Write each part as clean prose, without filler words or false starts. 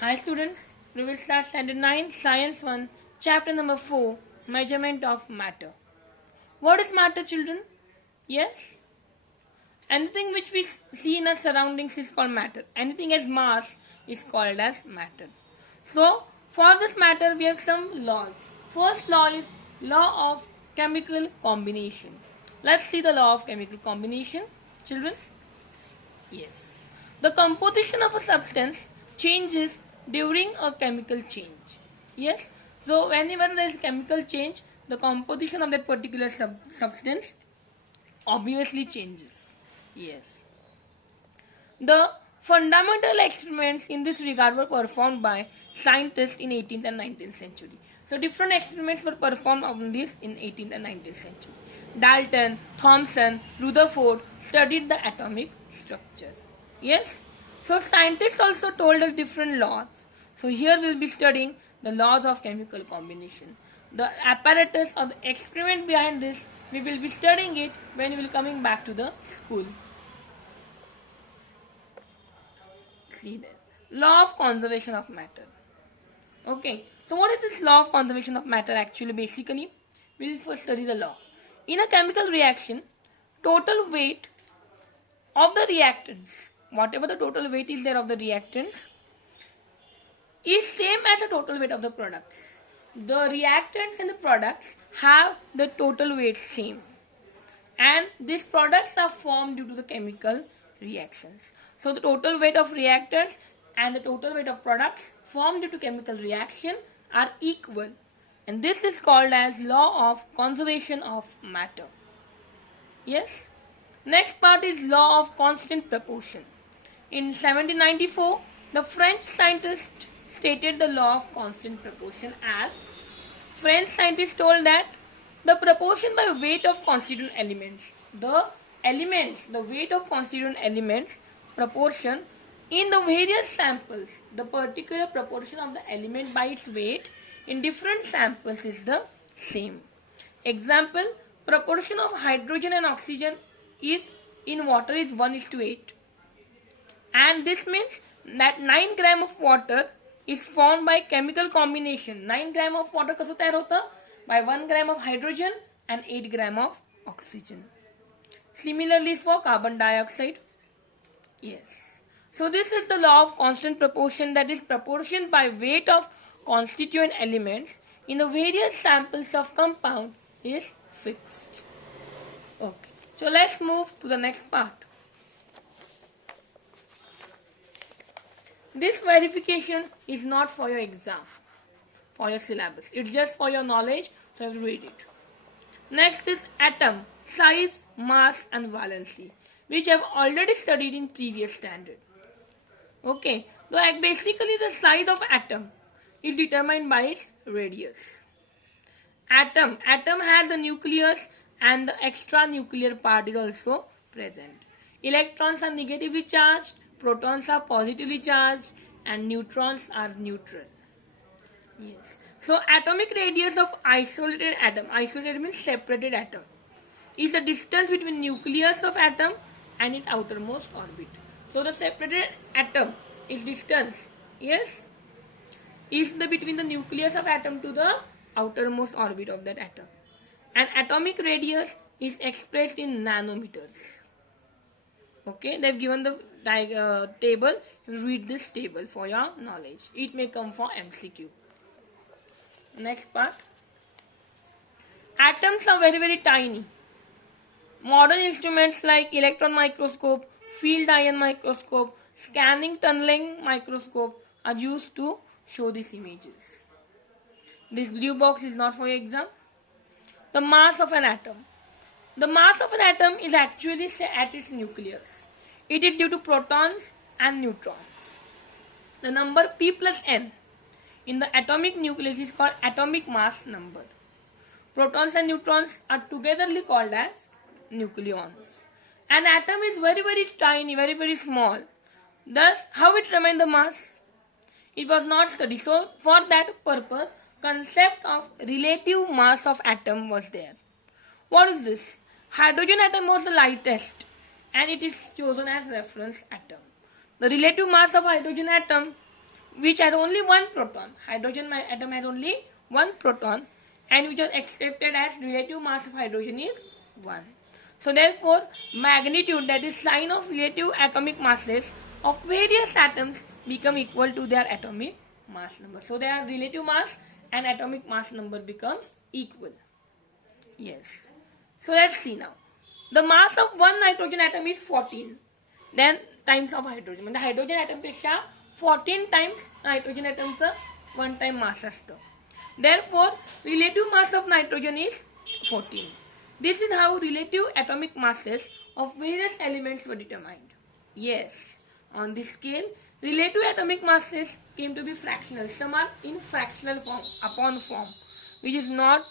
Hi students, we will start standard 9 science 1 chapter number 4 measurement of matter. What is matter children? Yes? Anything which we see in our surroundings is called matter. Anything as mass is called as matter. So for this matter we have some laws. First law is law of chemical combination. Let's see the law of chemical combination children. Yes. The composition of a substance changes during a chemical change. Yes. So whenever there is chemical change, the composition of that particular substance obviously changes. Yes. The fundamental experiments in this regard were performed by scientists in 18th and 19th century. So different experiments were performed on this in 18th and 19th century. Dalton, Thomson, Rutherford studied the atomic structure. Yes? So scientists also told us different laws. So here we'll be studying the laws of chemical combination. The apparatus or the experiment behind this, we will be studying it when we will coming back to the school. See then. Law of conservation of matter. Okay. So what is this law of conservation of matter actually basically? We will first study the law. In a chemical reaction, total weight of the reactants, whatever the total weight is there of the reactants, is same as the total weight of the products. The reactants and the products have the total weight same. And these products are formed due to the chemical reactions. So the total weight of reactants and the total weight of products formed due to chemical reaction are equal. And this is called as law of conservation of matter. Yes. Next part is law of constant proportion. In 1794, the French scientist stated the law of constant proportion as French scientists told that the proportion by weight of constituent elements, the weight of constituent elements, proportion in the various samples, the particular proportion of the element by its weight in different samples is the same. Example, proportion of hydrogen and oxygen is in water is 1:8. And this means that 9 gram of water is formed by chemical combination. 9 gram of water कसं तयार होतं? By 1 gram of hydrogen and 8 gram of oxygen. Similarly for carbon dioxide. Yes. So this is the law of constant proportion, that is proportion by weight of constituent elements in the various samples of compound is fixed. Okay. So let's move to the next part. This verification is not for your exam, for your syllabus. It's just for your knowledge, so you have to read it. Next is atom, size, mass and valency, which I have already studied in previous standard. Okay, so basically the size of atom is determined by its radius. Atom has the nucleus and the extra nuclear part is also present. Electrons are negatively charged, protons are positively charged and neutrons are neutral. Yes. So atomic radius of isolated atom, isolated means separated atom, is the distance between nucleus of atom and its outermost orbit. So the separated atom is distance, yes, is between the nucleus of atom to the outermost orbit of that atom. And atomic radius is expressed in nanometers. Okay, they've given the table. Read this table for your knowledge. It may come for MCQ. Next part. Atoms are very, very tiny. Modern instruments like electron microscope, field ion microscope, scanning tunneling microscope are used to show these images. This blue box is not for your exam. The mass of an atom. The mass of an atom is actually at its nucleus. It is due to protons and neutrons. The number P plus N in the atomic nucleus is called atomic mass number. Protons and neutrons are togetherly called as nucleons. An atom is very, very tiny, very, very small. Thus, how it remains the mass? It was not studied. So, for that purpose, concept of relative mass of atom was there. What is this? Hydrogen atom was the lightest and it is chosen as reference atom. The relative mass of hydrogen atom which has only one proton. Hydrogen atom has only one proton, and which was accepted as relative mass of hydrogen is 1. So therefore, magnitude, that is sign of relative atomic masses of various atoms, become equal to their atomic mass number. So their relative mass and atomic mass number becomes equal. Yes. So let's see now. The mass of one nitrogen atom is 14. Then times of hydrogen. The hydrogen atom पेक्षा 14 times nitrogen atomचा 1 time mass असतं. Therefore, relative mass of nitrogen is 14. This is how relative atomic masses of various elements were determined. Yes, on this scale, relative atomic masses came to be fractional. Some are in fractional form, upon form, which is not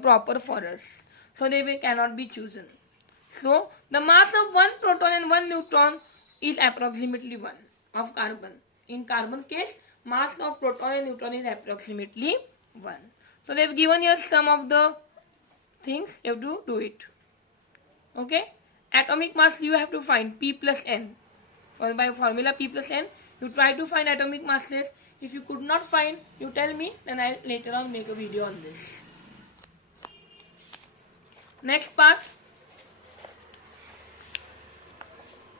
proper for us. So they cannot be chosen. So the mass of one proton and one neutron is approximately 1 of carbon. In carbon case, mass of proton and neutron is approximately 1. So they have given here some of the things, you have to do it. Okay? Atomic mass you have to find P plus N. By formula P plus N, you try to find atomic masses. If you could not find, you tell me, then I'll later on make a video on this. Next part,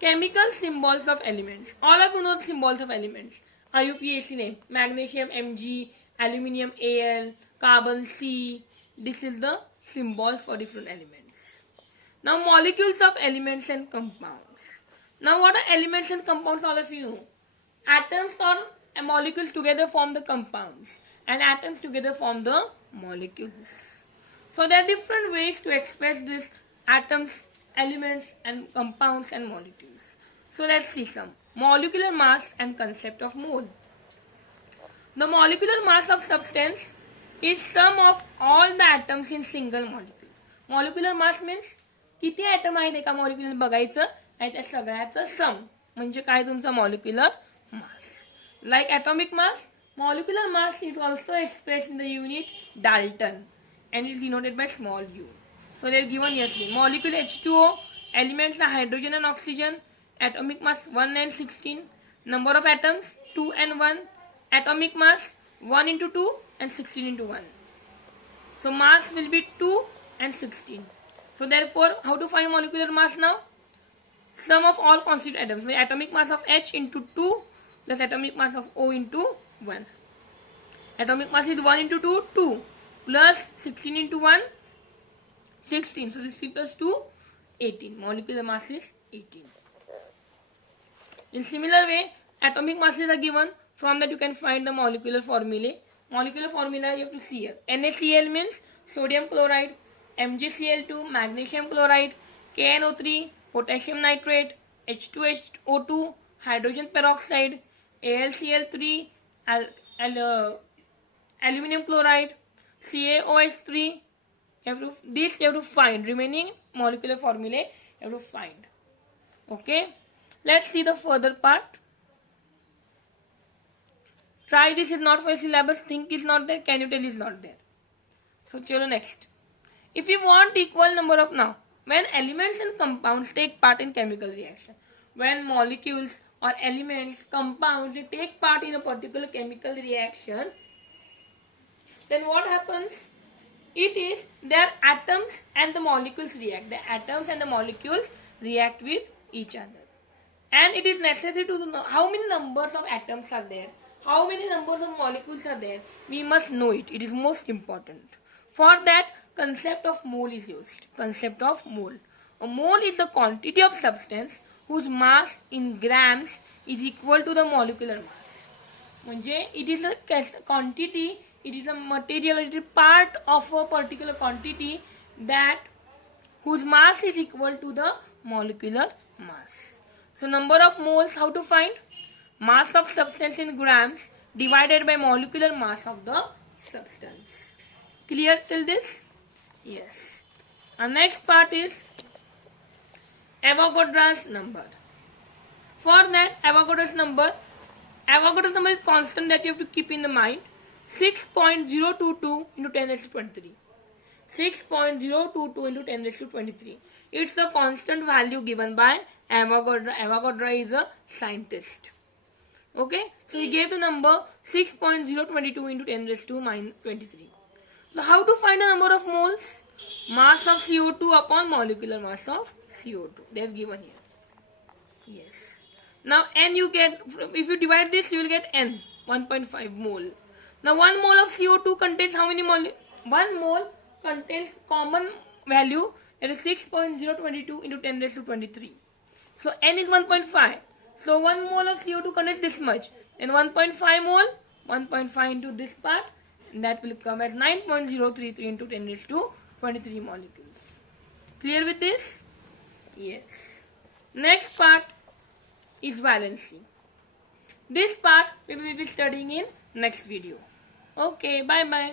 chemical symbols of elements. All of you know the symbols of elements. IUPAC name, magnesium Mg, aluminium Al, carbon C. This is the symbols for different elements. Now molecules of elements and compounds. Now what are elements and compounds, all of you know? Atoms or molecules together form the compounds, and atoms together form the molecules. So there are different ways to express this atoms, elements and compounds and molecules. So let's see some. Molecular mass and concept of mole. The molecular mass of substance is sum of all the atoms in single molecule. Molecular mass means किती atom आहेत एका molecular बघायचं आणि त्या सगळ्याचं सम म्हणजे काय तुमचा molecular mass. Like atomic mass, molecular mass is also expressed in the unit Dalton and is denoted by small u. So they are given here. Molecule H2O, elements are hydrogen and oxygen, atomic mass 1 and 16, number of atoms 2 and 1, atomic mass 1 into 2 and 16 into 1. So mass will be 2 and 16. So therefore, how to find molecular mass now? Sum of all constituent atoms. Atomic mass of H into 2 plus atomic mass of O into 1. Atomic mass is 1 into 2, 2 plus 16 into 1, 16. So 16 plus 2, 18. Molecular mass is 18. In similar way, atomic masses are given. From that you can find the molecular formulae. Molecular formula you have to see here. NaCl means sodium chloride, MgCl2 magnesium chloride, KNO3 potassium nitrate, H2SO2 hydrogen peroxide, AlCl3 aluminum chloride, CaOH3. This you have to find. Remaining molecular formulae you have to find. Okay. Let's see the further part. Try this is not for syllabus. Think is not there. Can you tell is not there? So chalo next. If you want equal number of now, when elements and compounds take part in chemical reaction, when molecules or elements, compounds, they take part in a particular chemical reaction, then what happens? It is their atoms and the molecules react. The atoms and the molecules react with each other. And it is necessary to know how many numbers of atoms are there, how many numbers of molecules are there. We must know it. It is most important. For that, concept of mole is used. Concept of mole. A mole is the quantity of substance whose mass in grams is equal to the molecular mass. म्हणजे it is a quantity, it is a material, it is part of a particular quantity that whose mass is equal to the molecular mass. So number of moles, how to find? Mass of substance in grams divided by molecular mass of the substance. Clear till this? Yes. Our next part is Avogadro's number. For that, Avogadro's number is constant that you have to keep in the mind. 6.022 into 10 raised to 23. 6.022 into 10 raised to 23. It's the constant value given by Avogadro. Avogadro is a scientist. Okay, so we gave the number 6.022 into 10 raised to minus 23. So how to find the number of moles? Mass of CO2 upon molecular mass of CO2. They have given here. Yes. Now n you get, if you divide this you will get n, 1.5 mole. Now 1 mole of CO2 contains how many mole? 1 mole contains common value, that is 6.022 into 10 raised to 23. So n is 1.5. So 1 mole of CO2 contains this much. And 1.5 mole, 1.5 into this part, and that will come as 9.033 into 10 raised to 23 molecules. Clear with this? Yes. Next part is valency. This part we will be studying in next video. Okay, bye bye.